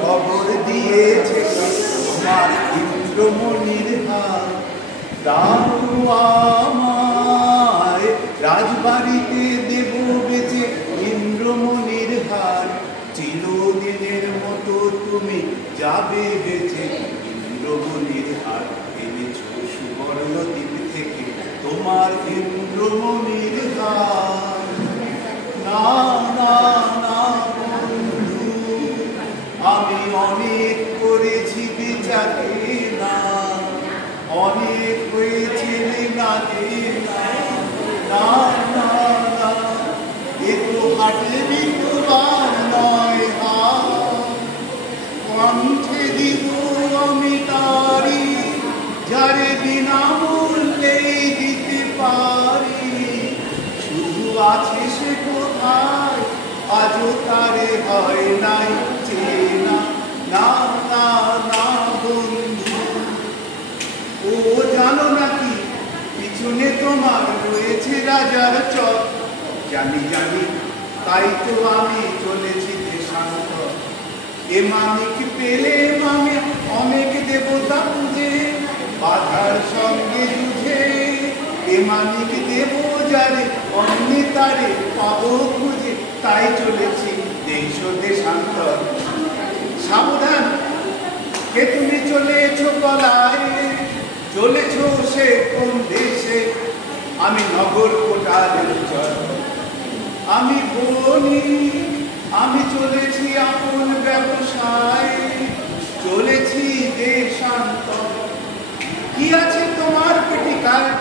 খবর দিয়েছে তোমার ইন্দ্রমণির হাত, দাও আমায় রাজবাড়িতে দেব বেচে ইন্দ্রমণির হার, চিরদিনের মতো তুমি যাবে বেচে ইন্দ্রমণির হার, এনেছ সুবর্ণ দ্বীপ থেকে তোমার ইন্দ্রমণির হার। না না না বন্ধু, আমি অনেক করেছি বিচারে না, অনেক হয়েছে না না না না, এ তো হাটে বিদ্যমান নয় হার, কণ্ঠে দিব আমি তারি যারে বিনামূল্যেই দিতে পারি, শুধু আছে সে কোথায় আজও তারে হয় নাই চেনা। না না না বন্ধু, ও জানো নাকি পিছনে তোমার রয়েছে রাজার চক, জানি জানি তাই তো আমি চলেছি দেশান্তর, এ মানিক পেলে মামে অনেক দেবতা পুজে, বাধার সঙ্গে যুঝে এ মানিক দেব যারে অন্যে তারে পাবো খুঁজে, তাই চলেছি দেশ দেশান্তর। সাবধান কে তুমি চলেছ গলায়, চলেছ সে কোন দেশে, আমি নগর কোটালের চর, আমি বনি আমি চলেছি আপন ব্যবসায়, চলেছি দেশান্তর। কি আছে তোমার পেটিকায়,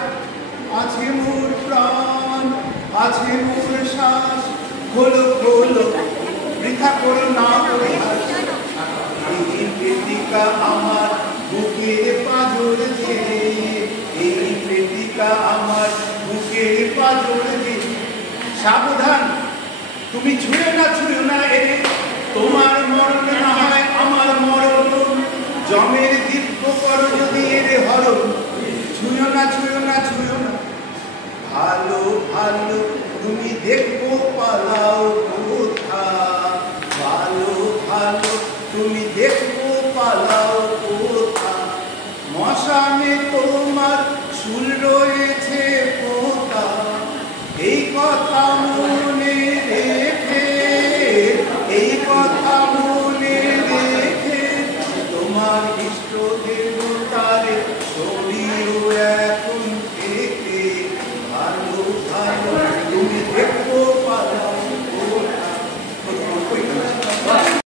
আছে মোর প্রাণ, আছে মোর শ্বাস, খোলো খোলো বৃথা করো না প্রয়াস, এই পেটিকা আমার বুকের পাঁজর যে, এই পেটিকা আমার বুকের পাঁজর যে। সাবধান তুমি ছুঁয়ো না এরে, তোমার মরণ না হয় আমার মরণ, জমের দিব্য কর যদি এরে হরণ, ছুঁয়ো না ভালো ভালো তুমি দেখবো পালাও কোথা, ভালো ভালো তুমি দেখবো পালাও কোথা, মশানে তোমার চুল রয়েছে পোতা, এই কথা